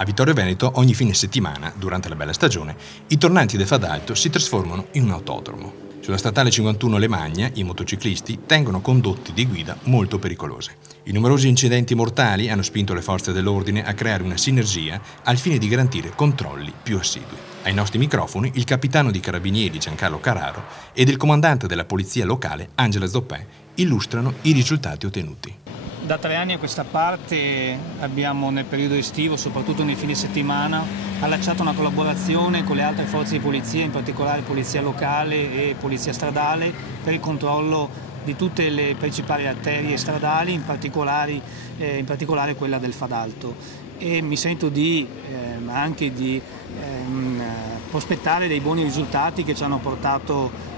A Vittorio Veneto ogni fine settimana, durante la bella stagione, i tornanti del Fadalto si trasformano in un autodromo. Sulla statale 51 Lemagna i motociclisti tengono condotte di guida molto pericolose. I numerosi incidenti mortali hanno spinto le forze dell'ordine a creare una sinergia al fine di garantire controlli più assidui. Ai nostri microfoni il capitano di Carabinieri Giancarlo Carraro ed il comandante della polizia locale Angela Zoppè illustrano i risultati ottenuti. Da 3 anni a questa parte abbiamo nel periodo estivo, soprattutto nei fine settimana, allacciato una collaborazione con le altre forze di polizia, in particolare polizia locale e polizia stradale, per il controllo di tutte le principali arterie stradali, in particolare quella del Fadalto. E mi sento anche di prospettare dei buoni risultati che ci hanno portato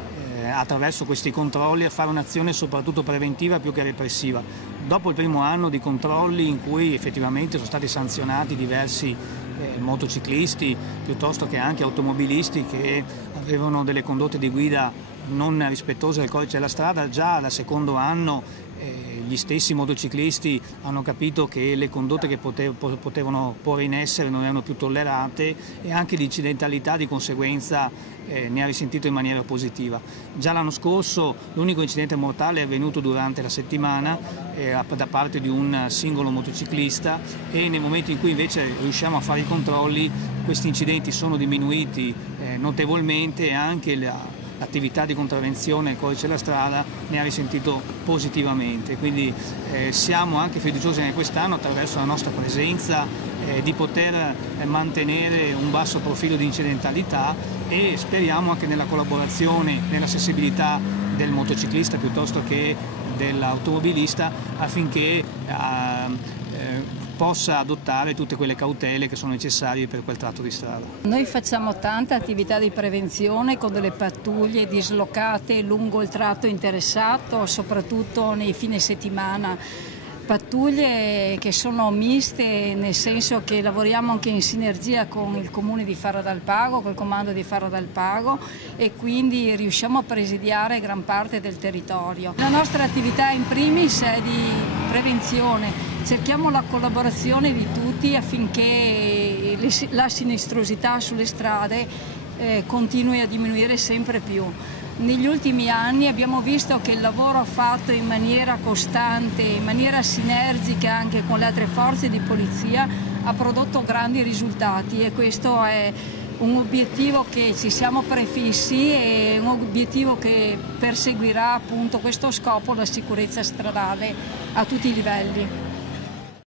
attraverso questi controlli a fare un'azione soprattutto preventiva più che repressiva. Dopo il primo anno di controlli in cui effettivamente sono stati sanzionati diversi motociclisti piuttosto che anche automobilisti che avevano delle condotte di guida non rispettose del codice della strada, già dal secondo anno gli stessi motociclisti hanno capito che le condotte che potevano porre in essere non erano più tollerate e anche l'incidentalità di conseguenza ne ha risentito in maniera positiva. Già l'anno scorso l'unico incidente mortale è avvenuto durante la settimana da parte di un singolo motociclista e nel momento in cui invece riusciamo a fare i controlli questi incidenti sono diminuiti notevolmente e anche l'attività di contravvenzione al codice della strada ne ha risentito positivamente, quindi siamo anche fiduciosi che quest'anno attraverso la nostra presenza di poter mantenere un basso profilo di incidentalità e speriamo anche nella collaborazione, nella sensibilità del motociclista piuttosto che dell'automobilista affinché possa adottare tutte quelle cautele che sono necessarie per quel tratto di strada. Noi facciamo tanta attività di prevenzione con delle pattuglie dislocate lungo il tratto interessato, soprattutto nei fine settimana. Pattuglie che sono miste nel senso che lavoriamo anche in sinergia con il comune di Farra dal Pago, col comando di Farra dal Pago e quindi riusciamo a presidiare gran parte del territorio. La nostra attività in primis è di prevenzione, cerchiamo la collaborazione di tutti affinché la sinistrosità sulle strade continui a diminuire sempre più. Negli ultimi anni abbiamo visto che il lavoro fatto in maniera costante, in maniera sinergica anche con le altre forze di polizia ha prodotto grandi risultati e questo è un obiettivo che ci siamo prefissi e un obiettivo che perseguirà appunto questo scopo, la sicurezza stradale a tutti i livelli.